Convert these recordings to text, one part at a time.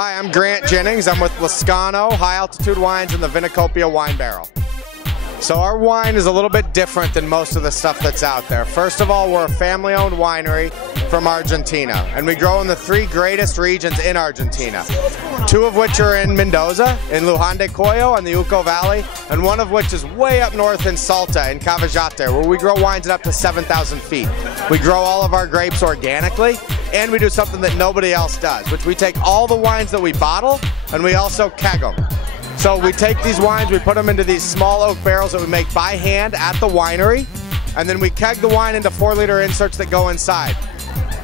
Hi, I'm Grant Jennings. I'm with Lascano, High Altitude Wines in the Vinacopia Wine Barrel. So our wine is a little bit different than most of the stuff that's out there. First of all, we're a family-owned winery from Argentina, and we grow in the 3 greatest regions in Argentina, 2 of which are in Mendoza, in Luján de Cuyo and the Uco Valley, and 1 of which is way up north in Salta, in Cavallate, where we grow wines at up to 7,000 feet. We grow all of our grapes organically, and we do something that nobody else does, which we take all the wines that we bottle, and we also keg them. So we take these wines, we put them into these small oak barrels that we make by hand at the winery, and then we keg the wine into 4-liter inserts that go inside.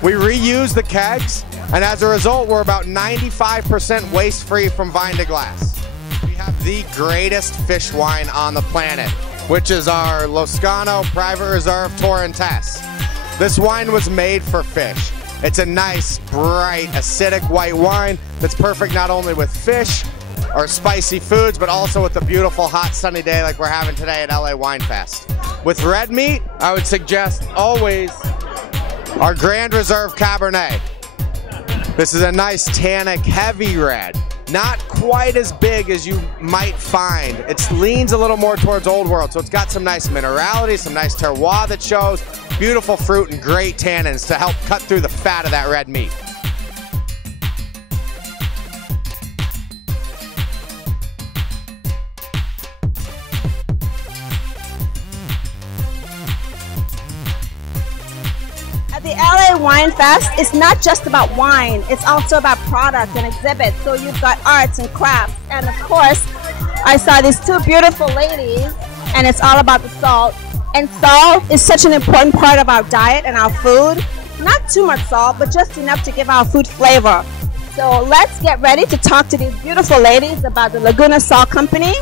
We reuse the kegs, and as a result, we're about 95% waste-free from vine to glass. We have the greatest fish wine on the planet, which is our Lascano Private Reserve Torrentese. This wine was made for fish. It's a nice, bright, acidic white wine that's perfect not only with fish or spicy foods, but also with a beautiful hot sunny day like we're having today at LA WineFest. With red meat, I would suggest always our Grand Reserve Cabernet. This is a nice tannic, heavy red. Not quite as big as you might find. It leans a little more towards Old World, so it's got some nice minerality, some nice terroir that shows, beautiful fruit and great tannins to help cut through the fat of that red meat. The LA WineFest is not just about wine, it's also about product and exhibits. So you've got arts and crafts, and of course, I saw these 2 beautiful ladies, and it's all about the salt. And salt is such an important part of our diet and our food. Not too much salt, but just enough to give our food flavor. So let's get ready to talk to these beautiful ladies about the Laguna Salt Company.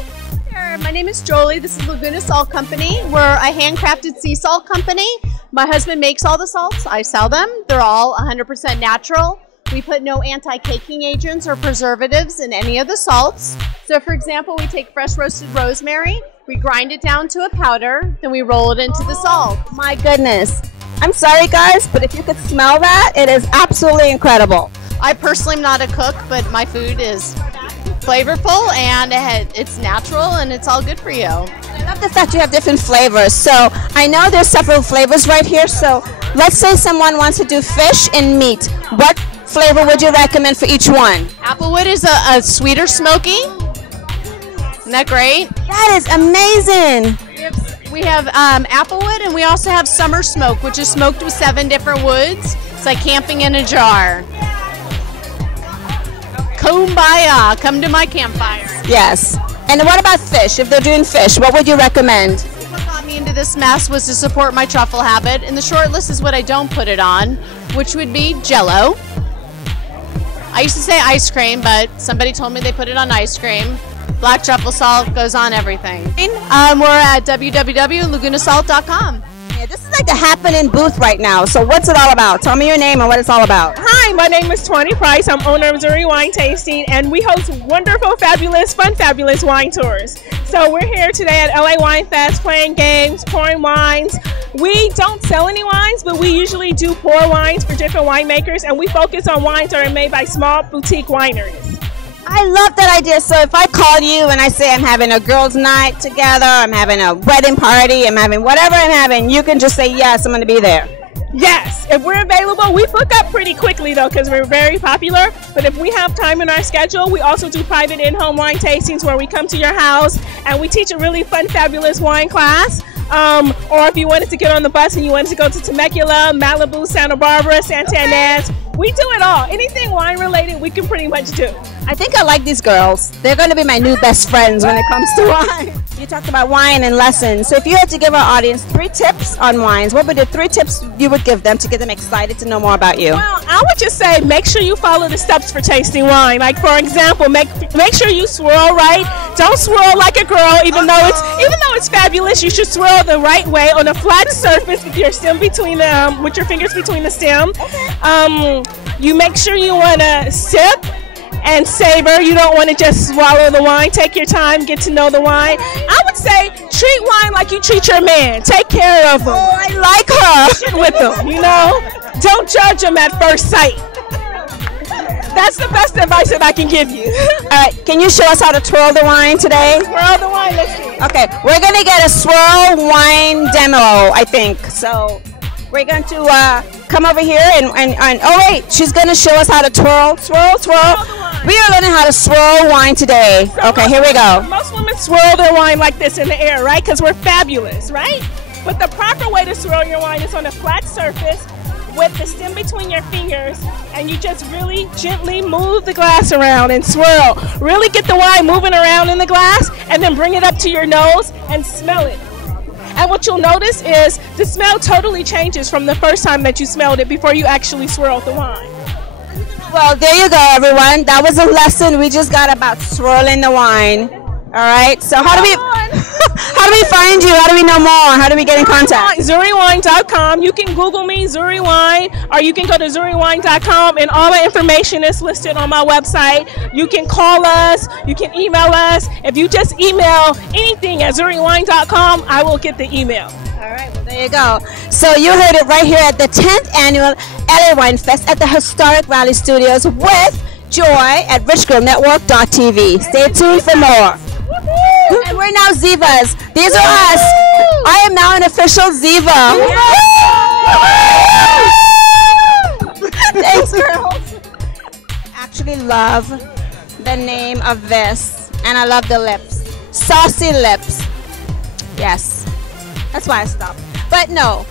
My name is Jolie. This is Laguna Salt Company. We're a handcrafted sea salt company. My husband makes all the salts. I sell them. They're all 100% natural. We put no anti-caking agents or preservatives in any of the salts. So for example, we take fresh roasted rosemary, we grind it down to a powder, then we roll it into the salt. My goodness. I'm sorry guys, but if you could smell that, it is absolutely incredible. I personally am not a cook, but my food is flavorful and it's natural and it's all good for you. I love the fact you have different flavors. So I know there's several flavors right here. So let's say someone wants to do fish and meat. What flavor would you recommend for each one? Applewood is a sweeter smoky. Isn't that great? That is amazing. We have applewood, and we also have summer smoke, which is smoked with 7 different woods. It's like camping in a jar. Kumbaya, come to my campfire. Yes. And what about fish? If they're doing fish, what would you recommend? What got me into this mess was to support my truffle habit, and the short list is what I don't put it on, which would be Jell-O. I used to say ice cream, but somebody told me they put it on ice cream. Black truffle salt goes on everything. We're at www.lagunasalt.com. Yeah, this is like the happening booth right now. So what's it all about? Tell me your name and what it's all about. Hi, my name is Tawny Price. I'm owner of Missouri Wine Tasting, and we host wonderful, fabulous, fun, fabulous wine tours. So we're here today at LA WineFest playing games, pouring wines. We don't sell any wines, but we usually do pour wines for different winemakers, and we focus on wines that are made by small boutique wineries. I love that idea. So if I call you and I say I'm having a girls' night together, I'm having a wedding party, I'm having whatever I'm having, you can just say, yes, I'm going to be there. Yes, if we're available. We book up pretty quickly though because we're very popular, but if we have time in our schedule, we also do private in-home wine tastings where we come to your house and we teach a really fun, fabulous wine class. Or if you wanted to get on the bus and you wanted to go to Temecula, Malibu, Santa Barbara, Santa Ynez, we do it all. Anything wine related, we can pretty much do. I think I like these girls. They're going to be my new best friends when it comes to wine. You talked about wine and lessons. So if you had to give our audience 3 tips on wines, what would the 3 tips you would give them to get them excited to know more about you? Well, I would just say make sure you follow the steps for tasting wine. Like for example, make sure you swirl right. Don't swirl like a girl, even though it's fabulous. You should swirl the right way on a flat surface with your stem between the with your fingers between the stem. You make sure you want to sip and savor. You don't want to just swallow the wine. Take your time, get to know the wine. I would say treat wine like you treat your man. Take care of him. Oh, I like her. Shit with him, you know. Don't judge him at first sight. That's the best advice that I can give you. All right, can you show us how to twirl the wine today? Swirl the wine, let's see. Okay, we're going to get a swirl wine demo, I think. So we're going to come over here and oh wait, she's going to show us how to twirl. We are learning how to swirl wine today. Okay, here we go. Most women swirl their wine like this in the air, right? Because we're fabulous, right? But the proper way to swirl your wine is on a flat surface with the stem between your fingers, and you just really gently move the glass around and swirl. Really get the wine moving around in the glass, and then bring it up to your nose and smell it. And what you'll notice is the smell totally changes from the first time that you smelled it before you actually swirled the wine. Well, there you go, everyone. That was a lesson we just got about swirling the wine. All right, so how do we find you? How do we know more? How do we get in contact? ZuriWine.com. You can Google me, Zuri Wine, or you can go to ZuriWine.com, and all the information is listed on my website. You can call us, you can email us. If you just email anything at ZuriWine.com, I will get the email. All right, well, there you go. So you heard it right here at the 10th Annual LA WineFest at the Historic Raleigh Studios with Joy at richgirlnetwork.tv. Stay tuned for more. And we're now Zivas. These are us. I am now an official Ziva. Thanks, girls. I actually love the name of this, and I love the lips. Saucy lips. Yes. That's why I stopped. But no,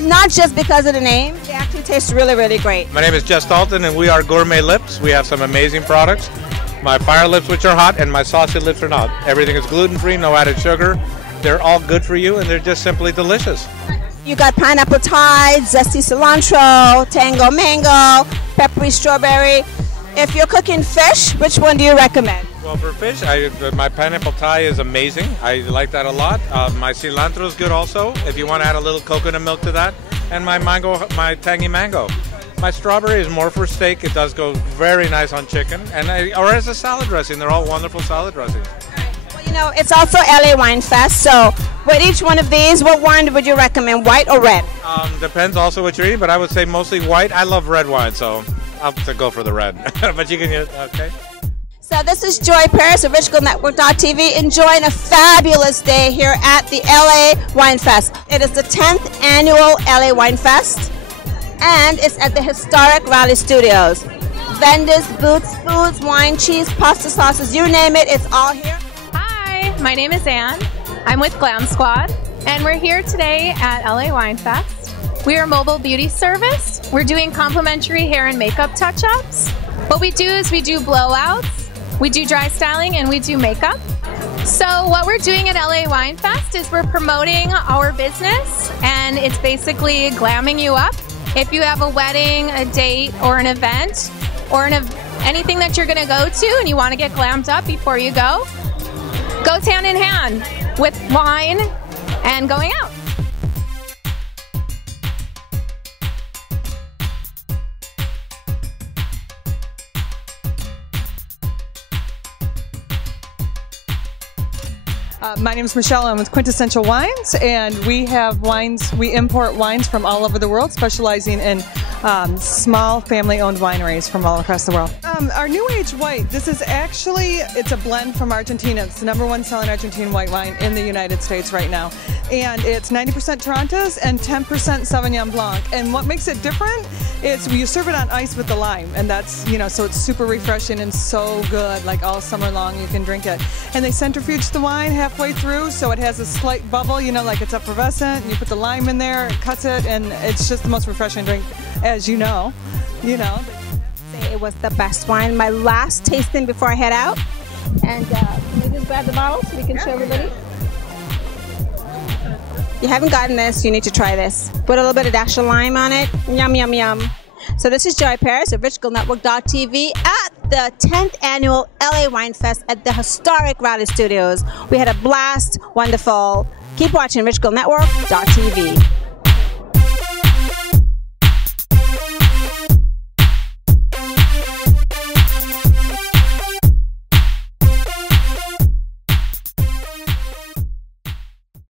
not just because of the name. They actually taste really, really great. My name is Jess Dalton, and we are Gourmet Lips. We have some amazing products. My fire lips, which are hot, and my saucy lips are not. Everything is gluten-free, no added sugar. They're all good for you, and they're just simply delicious. You got pineapple Thai, zesty cilantro, tango mango, peppery strawberry. If you're cooking fish, which one do you recommend? Well, for fish, my pineapple Thai is amazing. I like that a lot. My cilantro is good also, if you want to add a little coconut milk to that. And my tangy mango. My strawberry is more for steak. It does go very nice on chicken, or as a salad dressing. They're all wonderful salad dressings. Well, you know, it's also LA WineFest, so with each one of these, what wine would you recommend, white or red? Depends also what you're eating, but I would say mostly white. I love red wine, so I'll have to go for the red. But you can, okay. So this is Joy Paris of richgirlnetwork.tv enjoying a fabulous day here at the LA WineFest. It is the 10th Annual LA WineFest, and it's at the Historic Raleigh Studios. Vendors, booths, foods, wine, cheese, pasta sauces, you name it, it's all here. Hi, my name is Anne. I'm with Glam Squad, and we're here today at LA WineFest. We are a mobile beauty service. We're doing complimentary hair and makeup touch-ups. What we do is we do blowouts, we do dry styling, and we do makeup. So what we're doing at LA WineFest is we're promoting our business, and it's basically glamming you up. If you have a wedding, a date, or an event, or anything that you're gonna go to and you wanna get glammed up before you go, goes hand in hand with wine and going out. My name is Michelle. I'm with Quintessential Wines, and we have wines. We import wines from all over the world, specializing in small family-owned wineries from all across the world. Our New Age White, this is actually, it's a blend from Argentina. It's the #1 selling Argentine white wine in the United States right now. And it's 90% Tarantas and 10% Sauvignon Blanc. And what makes it different is you serve it on ice with the lime. And that's, you know, so it's super refreshing and so good, like all summer long you can drink it. And they centrifuge the wine halfway through, so it has a slight bubble, you know, like it's effervescent. You put the lime in there, it cuts it, and it's just the most refreshing drink, as you know. It was the best wine. My last tasting before I head out. And can we just grab the bottle so we can show everybody? If you haven't gotten this, you need to try this. Put a little bit of dash of lime on it. Yum, yum, yum. So this is Joy Paris of richgirlnetwork.tv at the 10th Annual LA WineFest at the Historic Raleigh Studios. We had a blast. Wonderful. Keep watching richgirlnetwork.tv.